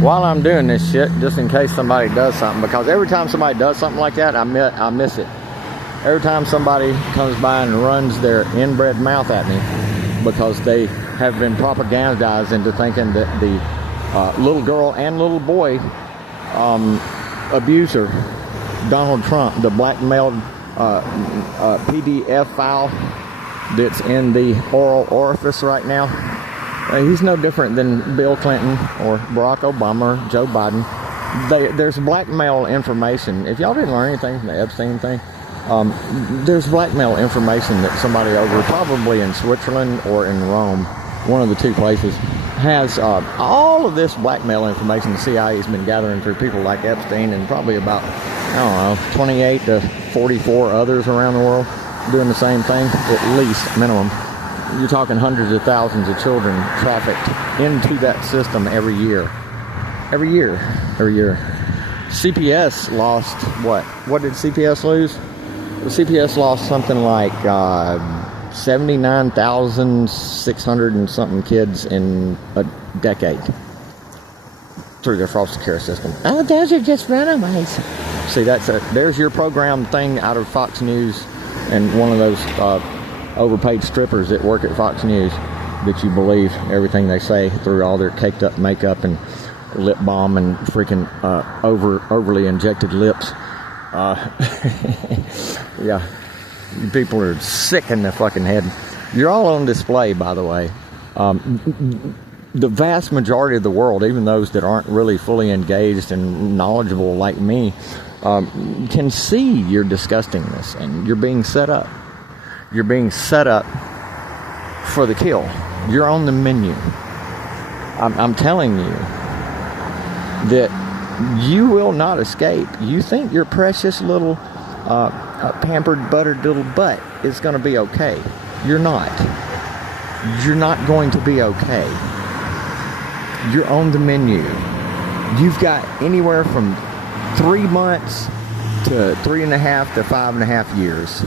while I'm doing this shit, just in case somebody does something, because every time somebody does something like that, I miss it. Every time somebody comes by and runs their inbred mouth at me because they have been propagandized into thinking that the little girl and little boy abuser, Donald Trump, the blackmailed PDF file that's in the oral orifice right now, he's no different than Bill Clinton or Barack Obama or Joe Biden. There's blackmail information. If y'all didn't learn anything from the Epstein thing, there's blackmail information that somebody over, probably in Switzerland or in Rome, one of the two places, has all of this blackmail information the CIA has been gathering through people like Epstein and probably about, I don't know, 28 to 44 others around the world doing the same thing, at least, minimum. You're talking hundreds of thousands of children trafficked into that system every year. Every year. CPS lost what? What did CPS lose? The CPS lost something like 79,600 and something kids in a decade through their foster care system. Oh, those are just runaways. See, there's your program thing out of Fox News and one of those overpaid strippers that work at Fox News that you believe everything they say through all their caked up makeup and lip balm and freaking overly injected lips. Yeah, you people are sick in the fucking head. You're all on display, by the way. The vast majority of the world, even those that aren't really fully engaged and knowledgeable like me, can see your disgustingness, and you're being set up. You're being set up for the kill. You're on the menu. I'm telling you that you will not escape. You think your precious little pampered, buttered little butt is going to be okay. You're not. You're not going to be okay. You're on the menu. You've got anywhere from 3 months to 3.5 to 5.5 years.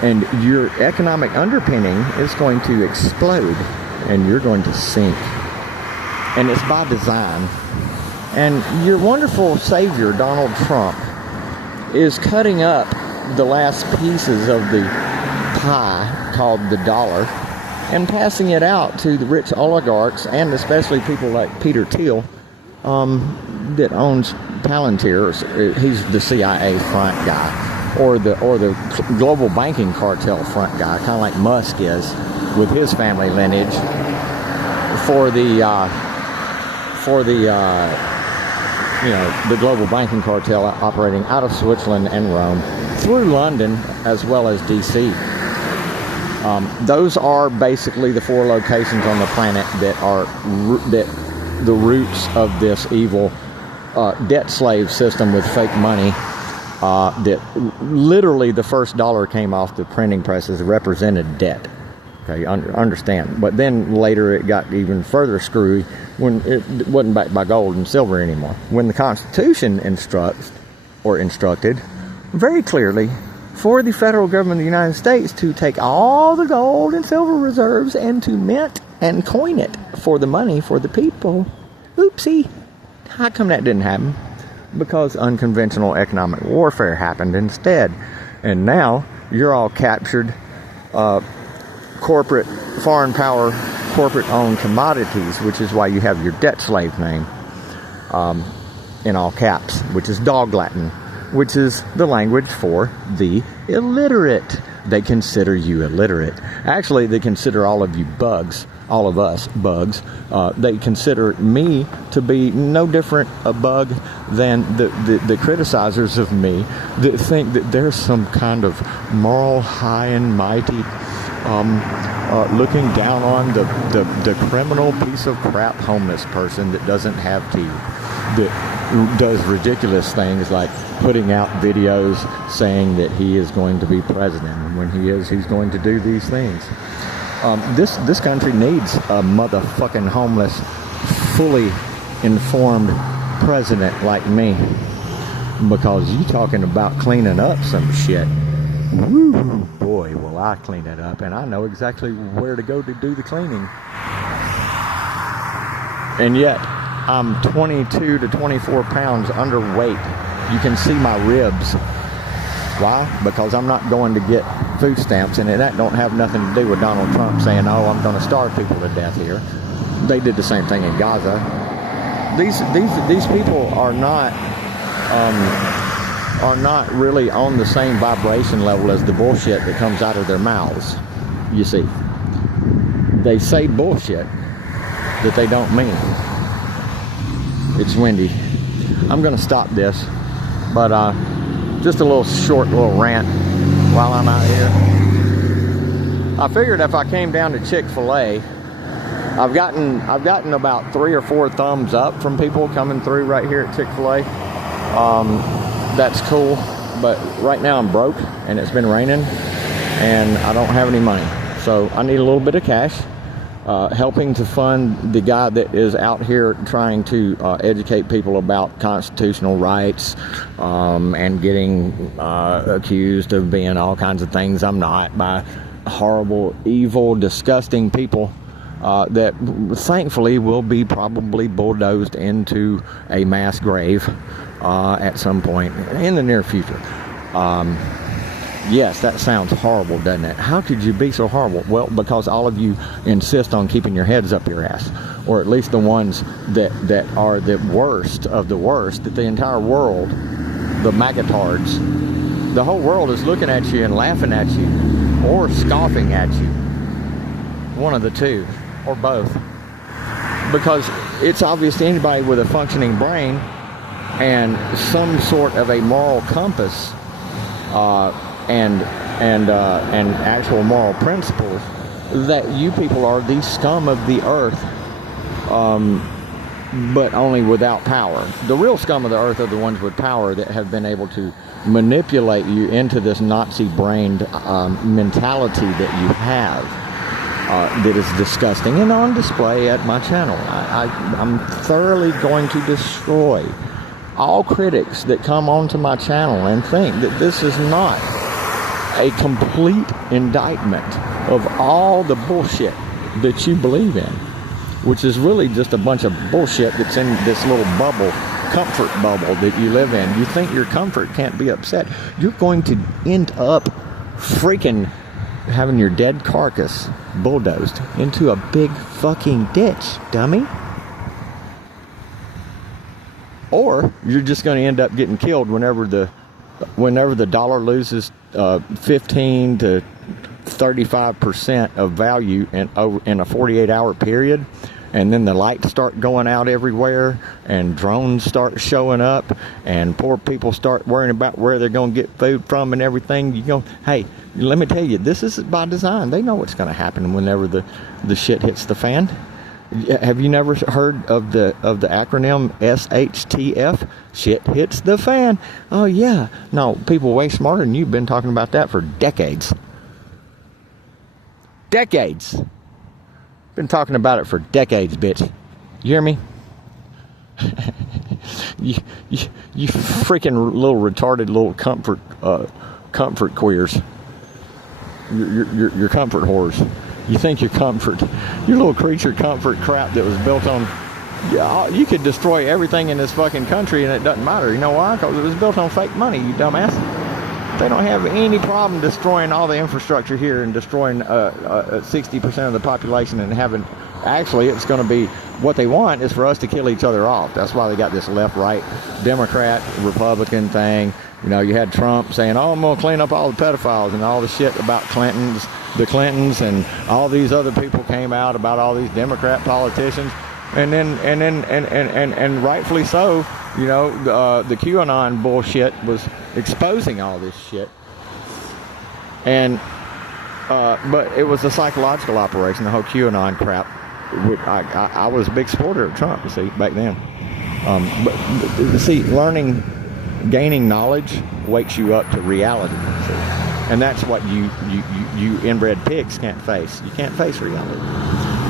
And your economic underpinning is going to explode, and you're going to sink. And it's by design. And your wonderful savior, Donald Trump, is cutting up the last pieces of the pie called the dollar and passing it out to the rich oligarchs, and especially people like Peter Thiel, that owns Palantir. He's the CIA front guy, or the global banking cartel front guy, kind of like Musk is with his family lineage, for the global banking cartel operating out of Switzerland and Rome through London as well as DC. Those are basically the 4 locations on the planet that are the roots of this evil debt slave system with fake money. That literally the first dollar came off the printing presses represented debt. Okay, understand. But then later it got even further screwy when it wasn't backed by gold and silver anymore. When the Constitution instructed very clearly for the federal government of the United States to take all the gold and silver reserves and to mint and coin it for the money for the people. Oopsie. How come that didn't happen? Because unconventional economic warfare happened instead. And now you're all captured corporate, foreign power, corporate-owned commodities, which is why you have your debt slave name in all caps, which is dog Latin, which is the language for the illiterate. They consider you illiterate. Actually, they consider all of you bugs, all of us bugs. They consider me to be no different a bug than the criticizers of me that think that there's some kind of moral high and mighty looking down on the criminal piece of crap homeless person that doesn't have teeth, that does ridiculous things like putting out videos saying that he is going to be president, and when he's going to do these things. This country needs a motherfucking homeless, fully informed president like me, because you talking about cleaning up some shit. Woo, boy, will I clean it up, and I know exactly where to go to do the cleaning. And yet, I'm 22 to 24 pounds underweight. You can see my ribs. Why? Because I'm not going to get food stamps, and that don't have nothing to do with Donald Trump saying, "Oh, I'm going to starve people to death here." They did the same thing in Gaza. These people are not really on the same vibration level as the bullshit that comes out of their mouths. You see, they say bullshit that they don't mean. It's windy. I'm going to stop this, but just a little short rant while I'm out here. I figured if I came down to Chick-fil-A, I've gotten about 3 or 4 thumbs up from people coming through right here at Chick-fil-A. That's cool, but right now I'm broke and it's been raining and I don't have any money. So I need a little bit of cash, helping to fund the guy that is out here trying to educate people about constitutional rights, and getting accused of being all kinds of things I'm not by horrible, evil, disgusting people that thankfully will be probably bulldozed into a mass grave at some point in the near future. Yes, that sounds horrible, doesn't it? How could you be so horrible? Well, because all of you insist on keeping your heads up your ass, or at least the ones that are the worst of the worst, that the entire world, the magatards, the whole world is looking at you and laughing at you, or scoffing at you. One of the two, or both. Because it's obvious to anybody with a functioning brain and some sort of a moral compass, and actual moral principles, that you people are the scum of the earth, but only without power. The real scum of the earth are the ones with power that have been able to manipulate you into this Nazi-brained mentality that you have, that is disgusting and on display at my channel. I'm thoroughly going to destroy all critics that come onto my channel and think that this is not a complete indictment of all the bullshit that you believe in, which is really just a bunch of bullshit that's in this little bubble, comfort bubble that you live in. You think your comfort can't be upset. You're going to end up freaking having your dead carcass bulldozed into a big fucking ditch, dummy. Or you're just going to end up getting killed whenever the dollar loses 15 to 35% of value in a 48-hour period, and then the lights start going out everywhere, and drones start showing up, and poor people start worrying about where they're going to get food from and everything. You go, hey, let me tell you, this is by design. They know what's going to happen whenever the shit hits the fan. Have you never heard of the acronym SHTF? Shit hits the fan. Oh yeah. No, people way smarter than you've been talking about that for decades. Decades. Been talking about it for decades, bitch. You hear me? you freaking little retarded little comfort queers. Your comfort whores. You think your little creature comfort crap that was built on, you could destroy everything in this fucking country and it doesn't matter. You know why? Because it was built on fake money, you dumbass. They don't have any problem destroying all the infrastructure here and destroying 60% of the population and having, actually it's going to be, what they want is for us to kill each other off. That's why they got this left-right Democrat, Republican thing. You know, you had Trump saying, oh, I'm going to clean up all the pedophiles, and all the shit about the Clintons, and all these other people came out about all these Democrat politicians. And rightfully so, you know, the QAnon bullshit was exposing all this shit. And, but it was a psychological operation, the whole QAnon crap. I was a big supporter of Trump, you see, back then. But see, gaining knowledge wakes you up to reality. See? And that's what you inbred pigs can't face. You can't face reality.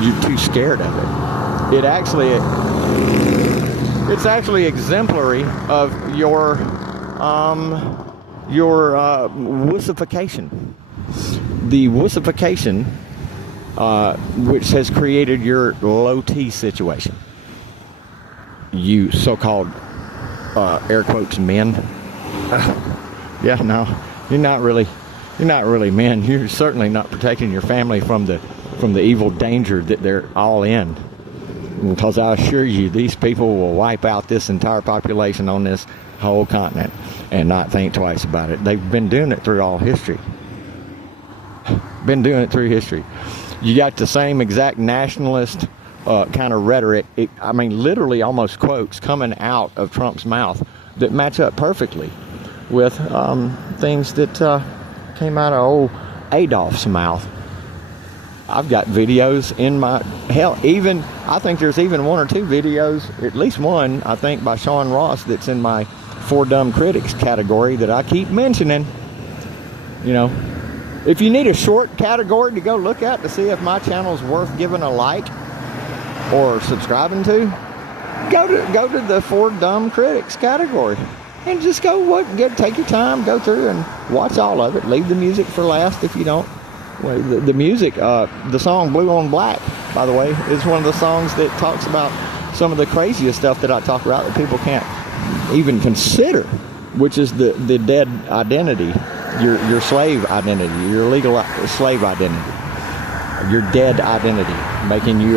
You're too scared of it. It's actually exemplary of your wussification. The wussification, which has created your low T situation. you so-called air quotes men. Yeah, no, you're not really men. You're certainly not protecting your family from the evil danger that they're all in. Because I assure you, these people will wipe out this entire population on this whole continent and not think twice about it. They've been doing it through all history. Been doing it through history. You got the same exact nationalist kind of rhetoric. I mean, literally almost quotes coming out of Trump's mouth that match up perfectly with things that came out of old Adolf's mouth. I've got videos in my, hell, even, I think there's even one or two videos, at least one, I think, by Sean Ross that's in my For Dumb Critics category that I keep mentioning. You know, if you need a short category to go look at to see if my channel's worth giving a like or subscribing to, go to the For Dumb Critics category and just take your time, go through and watch all of it. Leave the music for last if you don't. Well, the music, the song Blue on Black, by the way, is one of the songs that talks about some of the craziest stuff that I talk about that people can't even consider, which is the dead identity, your slave identity, your legal slave identity, your dead identity, making you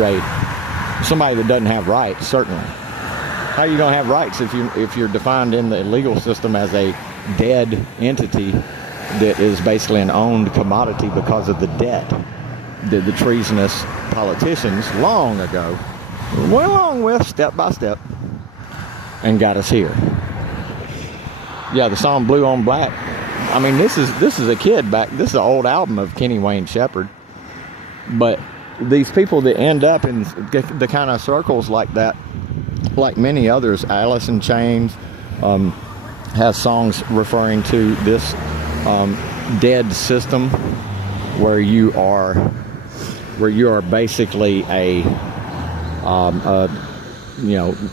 somebody that doesn't have rights, certainly. How are you going to have rights if you're defined in the legal system as a dead entity that is basically an owned commodity because of the debt that the treasonous politicians long ago went along with step by step and got us here. Yeah, the song Blue on Black. I mean, this is a kid back. This is an old album of Kenny Wayne Shepherd. But these people that end up in the kind of circles like that, like many others, Alice in Chains has songs referring to this dead system where you are basically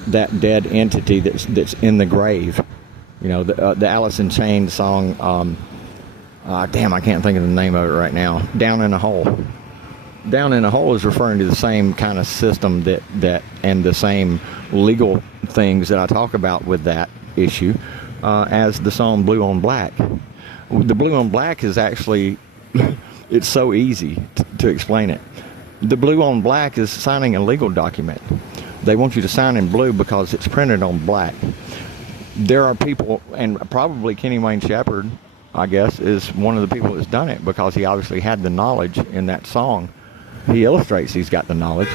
that dead entity that's in the grave. You know, the Alice in Chains song, damn, I can't think of the name of it right now. Down in a Hole. Down in a Hole is referring to the same kind of system that and the same legal things that I talk about with that issue as the song Blue on Black. The Blue on Black is actually, it's so easy to explain it. The Blue on Black is signing a legal document. They want you to sign in blue because it's printed on black. There are people, and probably Kenny Wayne Shepherd, I guess, is one of the people that's done it because he obviously had the knowledge in that song. He illustrates he's got the knowledge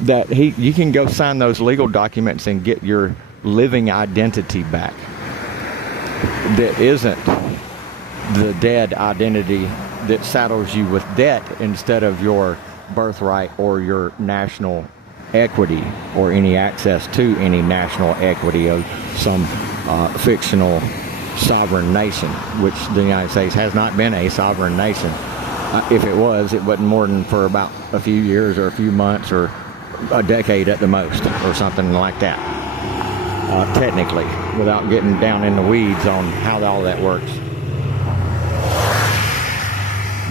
that you can go sign those legal documents and get your living identity back. That isn't the dead identity that saddles you with debt instead of your birthright or your national equity or any access to any national equity of some fictional sovereign nation, which the United States has not been a sovereign nation. If it was, it wasn't more than for about a few years or a few months or a decade at the most or something like that, technically, without getting down in the weeds on how all that works.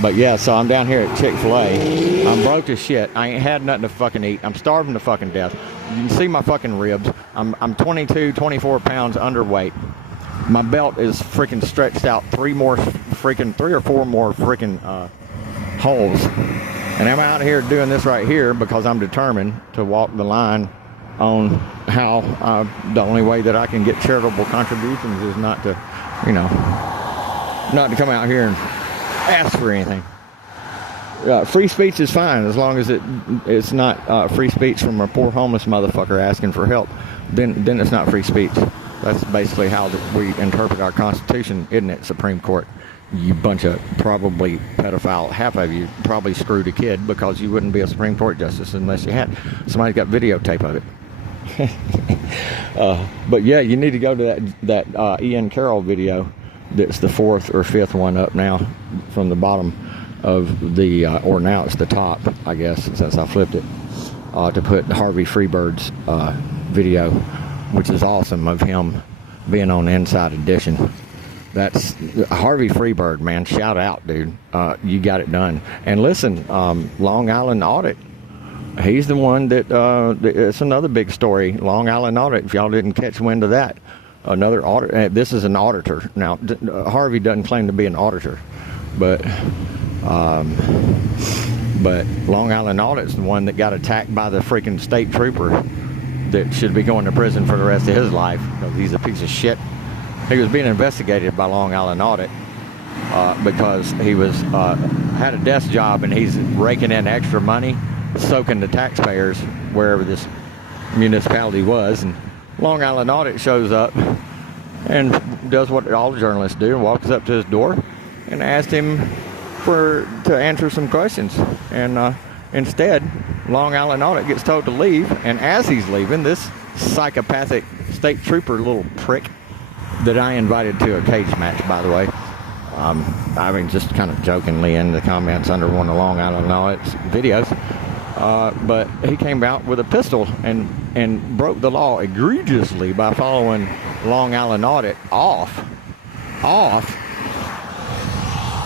But yeah, so I'm down here at Chick-fil-A. I'm broke as shit. I ain't had nothing to fucking eat. I'm starving to fucking death. You can see my fucking ribs. I'm 22, 24 pounds underweight. My belt is freaking stretched out three or four more freaking holes. And I'm out here doing this right here because I'm determined to walk the line on how the only way that I can get charitable contributions is not to come out here and ask for anything. Free speech is fine as long as it's not free speech from a poor homeless motherfucker asking for help. Then it's not free speech. That's basically how we interpret our Constitution, isn't it, Supreme Court? You bunch of probably pedophile, half of you probably screwed a kid because you wouldn't be a Supreme Court justice unless you had. Somebody's got videotape of it. But yeah, you need to go to that Ian Carroll video. That's the fourth or fifth one up now from the bottom of the, or now it's the top, I guess, since I flipped it, to put Harvey Freebird's video, which is awesome, of him being on Inside Edition. That's Harvey Freebird, man. Shout out, dude. You got it done. And listen, Long Island Audit He's the one that, it's another big story, Long Island audit, if y'all didn't catch wind of that. Another audit, this is an auditor. Now, Harvey doesn't claim to be an auditor, but Long Island audit's the one that got attacked by the freaking state trooper that should be going to prison for the rest of his life because he's a piece of shit. He was being investigated by Long Island audit because he was had a desk job and he's raking in extra money, soaking the taxpayers wherever this municipality was. And Long Island audit shows up and does what all the journalists do and walks up to his door and asks him to answer some questions. And instead, Long Island audit gets told to leave, and as he's leaving, this psychopathic state trooper little prick that I invited to a cage match, by the way, I mean, just kind of jokingly in the comments under one of Long Island audit's videos, but he came out with a pistol and broke the law egregiously by following Long Island audit off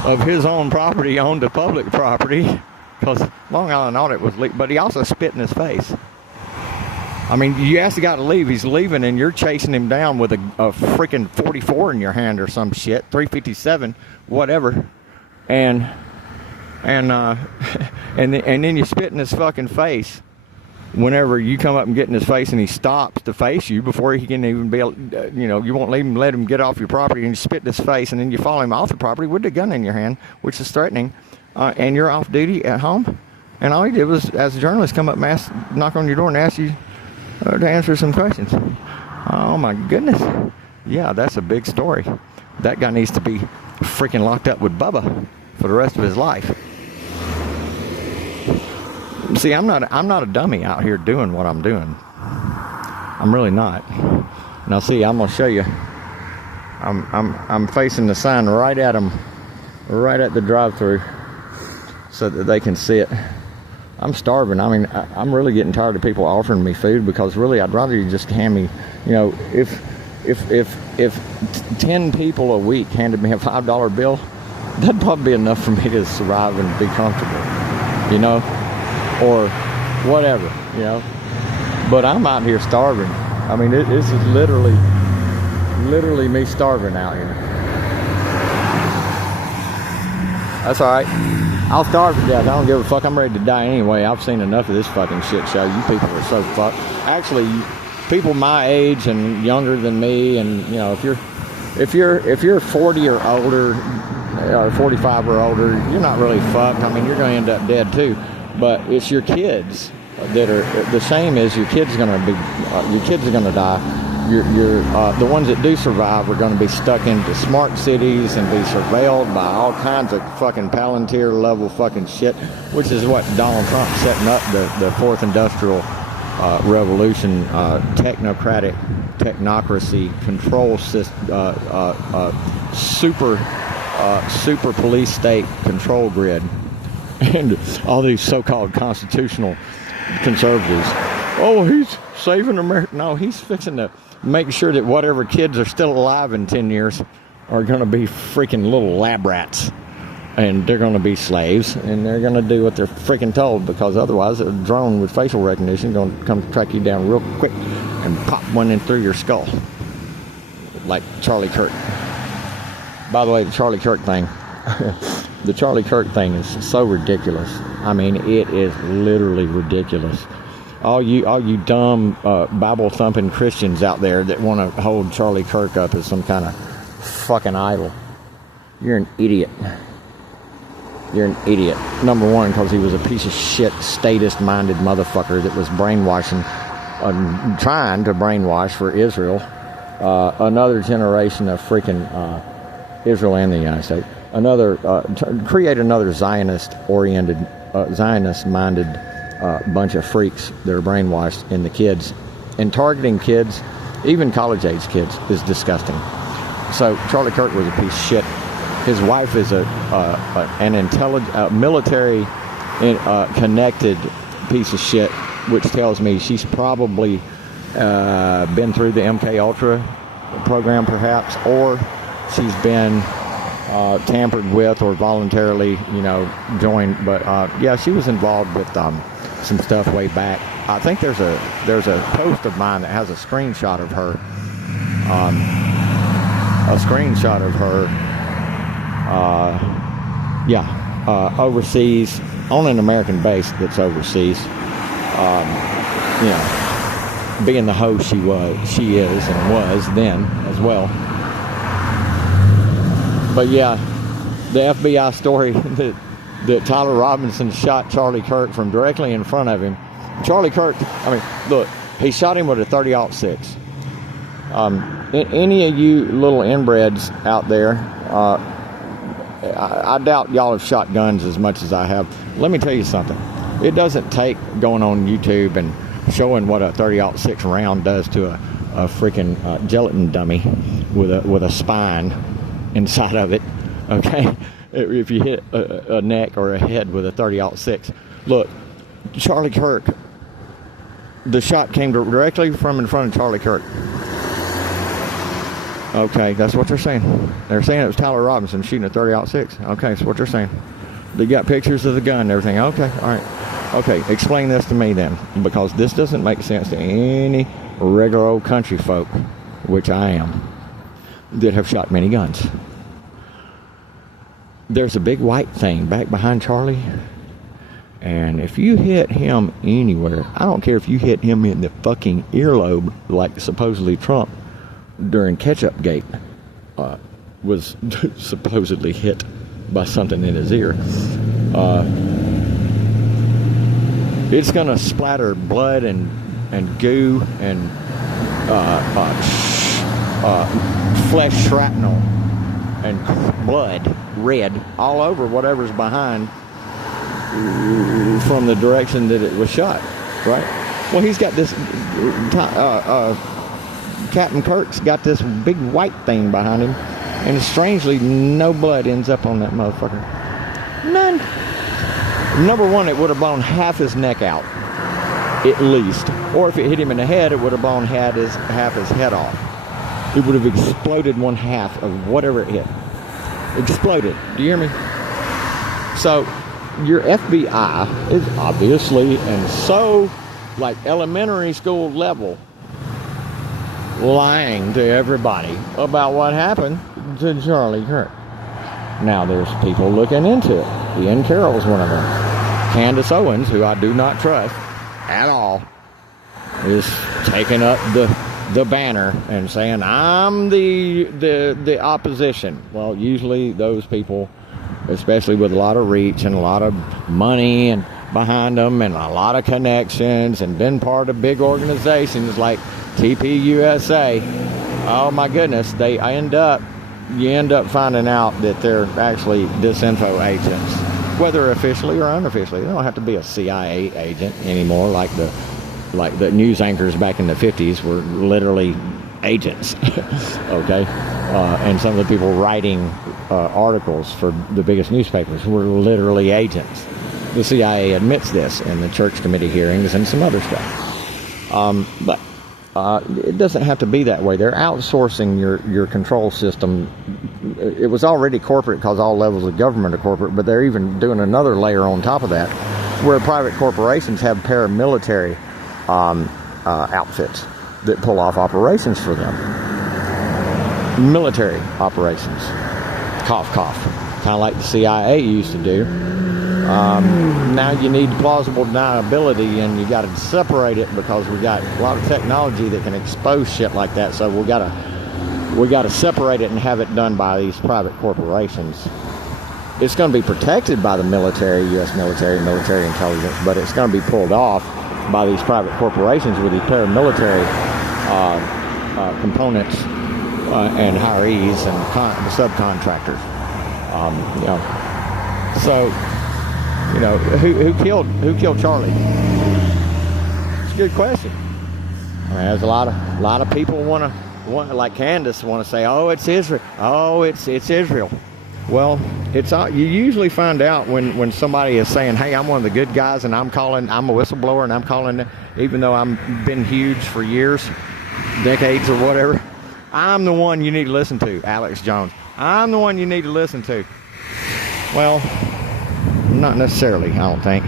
of his own property onto public property, because Long Island audit was but he also spit in his face. I mean, you asked the guy to leave, he's leaving, and you're chasing him down with a freaking 44 in your hand or some shit, 357, whatever, and then you spit in his fucking face whenever you come up and get in his face, and he stops to face you before he can even be, you won't let him get off your property, and you spit in his face, and then you follow him off the property with the gun in your hand, which is threatening, and you're off duty at home, and all he did was, as a journalist, come up and knock on your door and ask you to answer some questions. Oh my goodness. Yeah, that's a big story. That guy needs to be freaking locked up with Bubba for the rest of his life. See, I'm not a dummy out here doing what I'm doing. I'm really not. Now see, I'm gonna show you. I'm facing the sign right at them, right at the drive-through, so that they can see it. I'm starving. I mean, I'm really getting tired of people offering me food, because really I'd rather you just hand me, if 10 people a week handed me a $5 bill, that'd probably be enough for me to survive and be comfortable, or whatever, But I'm out here starving. I mean, this is literally me starving out here. That's all right. I'll starve to death. I don't give a fuck. I'm ready to die anyway. I've seen enough of this fucking shit show. You people are so fucked. Actually, people my age and younger than me, and if you're 40 or older, or 45 or older, you're not really fucked. I mean, you're going to end up dead too. But it's your kids that are, the shame is your kids are going to die. The ones that do survive are going to be stuck into smart cities and be surveilled by all kinds of fucking Palantir level fucking shit, which is what Donald Trump's setting up, the fourth industrial revolution, technocracy, control system, super police state control grid, and all these so-called constitutional conservatives. Oh, he's saving America. No, he's fixing to make sure that whatever kids are still alive in 10 years are going to be freaking little lab rats, and they're going to be slaves, and they're going to do what they're freaking told, because otherwise a drone with facial recognition is going to come track you down real quick and pop one in through your skull, like Charlie Kirk. By the way, the Charlie Kirk thing is so ridiculous. I mean, it is literally ridiculous. All you dumb Bible-thumping Christians out there that want to hold Charlie Kirk up as some kind of fucking idol, you're an idiot. You're an idiot. Number one, because he was a piece of shit, statist-minded motherfucker that was brainwashing, trying to brainwash for Israel, another generation of freaking Israel and the United States. Create another Zionist-minded bunch of freaks that are brainwashed in the kids, and targeting kids, even college-age kids, is disgusting. So Charlie Kirk was a piece of shit. His wife is an intelligent, military connected piece of shit, which tells me she's probably been through the MK Ultra program, perhaps, or she's been tampered with or voluntarily, joined. But yeah, she was involved with some stuff way back. I think there's a post of mine that has a screenshot of her. Overseas on an American base that's overseas. You know, being the hoe she is and was then as well. But yeah, the FBI story that Tyler Robinson shot Charlie Kirk from directly in front of him. Charlie Kirk, I mean, look, he shot him with a 30-06. Any of you little inbreds out there, I doubt y'all have shot guns as much as I have. Let me tell you something. It doesn't take going on YouTube and showing what a 30-06 round does to a freaking gelatin dummy with a spine inside of it. Okay, if you hit a neck or a head with a 30-06. Look, Charlie Kirk. The shot came directly from in front of Charlie Kirk. Okay, that's what they're saying. They're saying it was Tyler Robinson shooting a 30-06. Okay, that's what they're saying. They got pictures of the gun and everything. Okay, all right. Okay, explain this to me then, because this doesn't make sense to any regular old country folk, which I am, that have shot many guns. There's a big white thing back behind Charlie. And if you hit him anywhere, I don't care if you hit him in the fucking earlobe, like supposedly Trump during Ketchup Gate was supposedly hit by something in his ear. It's gonna splatter blood and goo and flesh shrapnel and blood, red, all over whatever's behind from the direction that it was shot, right? Well, he's got this, Captain Kirk's got this big white thing behind him, and strangely, no blood ends up on that motherfucker. None. Number one, it would have blown half his neck out, at least. Or if it hit him in the head, it would have blown half his head off. It would have exploded one half of whatever it hit. Exploded. Do you hear me? So, your FBI is obviously and so like elementary school level lying to everybody about what happened to Charlie Kirk. Now there's people looking into it. Ian Carroll's one of them. Candace Owens, who I do not trust at all, is taking up the banner and saying I'm the opposition. Well, usually those people, especially with a lot of reach and a lot of money and behind them and a lot of connections and been part of big organizations like TPUSA. Oh my goodness, you end up finding out that they're actually disinfo agents, whether officially or unofficially. They don't have to be a CIA agent anymore, like the news anchors back in the 50s were literally agents. Okay, and some of the people writing articles for the biggest newspapers were literally agents. The CIA admits this in the church committee hearings and some other stuff. But it doesn't have to be that way. They're outsourcing your control system. It was already corporate because all levels of government are corporate, but they're even doing another layer on top of that, where private corporations have paramilitary outfits that pull off operations for them. Military operations. Cough, cough. Kind of like the CIA used to do. Now you need plausible deniability, and you got to separate it because we got a lot of technology that can expose shit like that. So we got to separate it and have it done by these private corporations. It's going to be protected by the military, U.S. military intelligence, but it's going to be pulled off by these private corporations with these paramilitary components and hirees and subcontractors. So, who killed Charlie? It's a good question. I mean, there's a lot of people want like Candace want to say, oh, it's Israel. Oh, it's Israel. Well, you usually find out when somebody is saying, hey, I'm one of the good guys and I'm a whistleblower and I'm calling, even though I've been huge for years, decades or whatever, I'm the one you need to listen to, Alex Jones. I'm the one you need to listen to. Well, not necessarily, I don't think,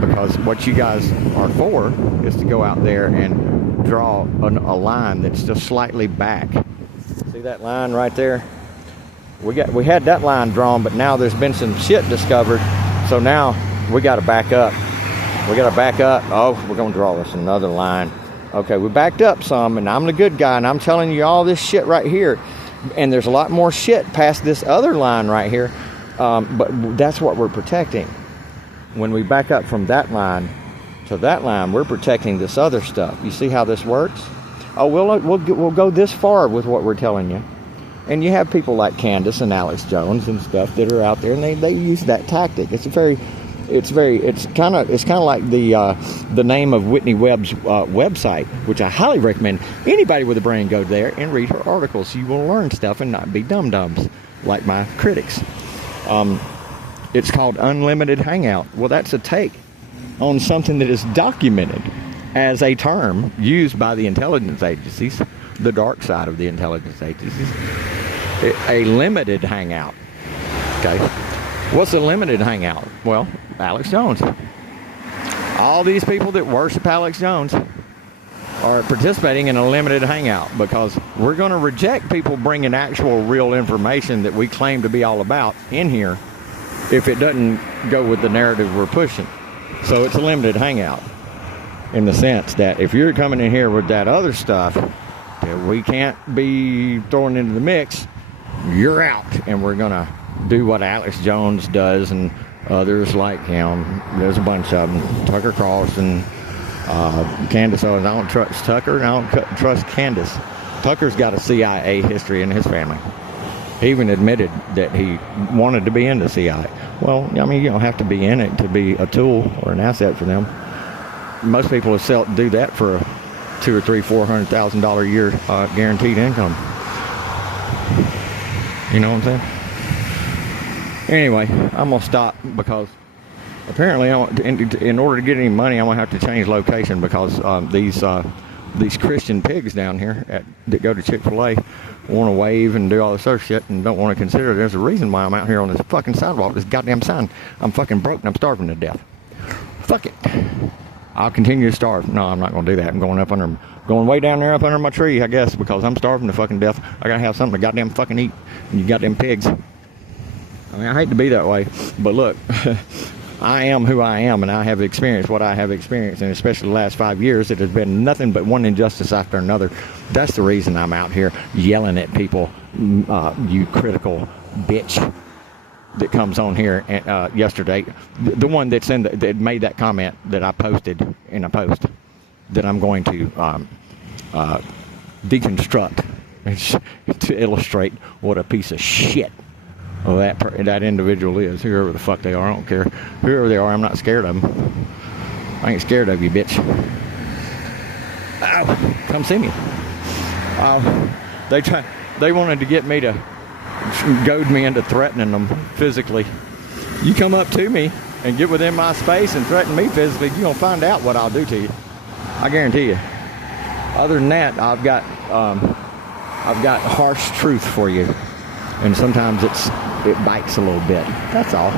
because because what you guys are for is to go out there and draw a line that's just slightly back. See that line right there? We had that line drawn, but now there's been some shit discovered, so now we got to back up. We got to back up. Oh, we're going to draw us another line. Okay, we backed up some, and I'm the good guy, and I'm telling you all this shit right here. And there's a lot more shit past this other line right here, but that's what we're protecting. When we back up from that line to that line, we're protecting this other stuff. You see how this works? Oh, we'll go this far with what we're telling you. And you have people like Candace and Alex Jones and stuff that are out there, and they use that tactic. It's kind of like the name of Whitney Webb's website, which I highly recommend anybody with a brain go there and read her articles. You will learn stuff and not be dum-dums like my critics. It's called Unlimited Hangout. Well, that's a take on something that is documented as a term used by the intelligence agencies, the dark side of the intelligence agencies. A limited hangout. Okay. What's a limited hangout? Well, Alex Jones. All these people that worship Alex Jones are participating in a limited hangout because we're going to reject people bringing actual real information that we claim to be all about in here if it doesn't go with the narrative we're pushing. So it's a limited hangout in the sense that if you're coming in here with that other stuff that we can't be throwing into the mix, you're out, and we're going to do what Alex Jones does and others like him. There's a bunch of them. Tucker Carlson, Candace Owens. I don't trust Tucker, and I don't trust Candace. Tucker's got a CIA history in his family. He even admitted that he wanted to be in the CIA. Well, I mean, you don't have to be in it to be a tool or an asset for them. Most people do that for a $200,000 or $300,000, $400,000 a year guaranteed income. You know what I'm saying? Anyway, I'm going to stop because apparently in order to get any money, I'm going to have to change location because these Christian pigs down here that go to Chick-fil-A want to wave and do all this other shit and don't want to consider there's a reason why I'm out here on this fucking sidewalk, this goddamn sign. I'm fucking broke and I'm starving to death. Fuck it. I'll continue to starve. No, I'm not going to do that. I'm going way down there up under my tree, I guess, because I'm starving to fucking death. I got to have something to goddamn fucking eat. And you goddamn pigs. I mean, I hate to be that way, but look, I am who I am, and I have experienced what I have experienced, and especially the last 5 years, it has been nothing but one injustice after another. That's the reason I'm out here yelling at people, you critical bitch that comes on here yesterday. The one that made that comment that I posted in a post that I'm going to deconstruct to illustrate what a piece of shit that individual is, whoever the fuck they are. I don't care. Whoever they are, I'm not scared of them. I ain't scared of you, bitch. Ow, come see me. They wanted to get me to goad me into threatening them physically. You come up to me and get within my space and threaten me physically, you're going to find out what I'll do to you. I guarantee you. Other than that, I've got harsh truth for you. And sometimes it bites a little bit. That's all.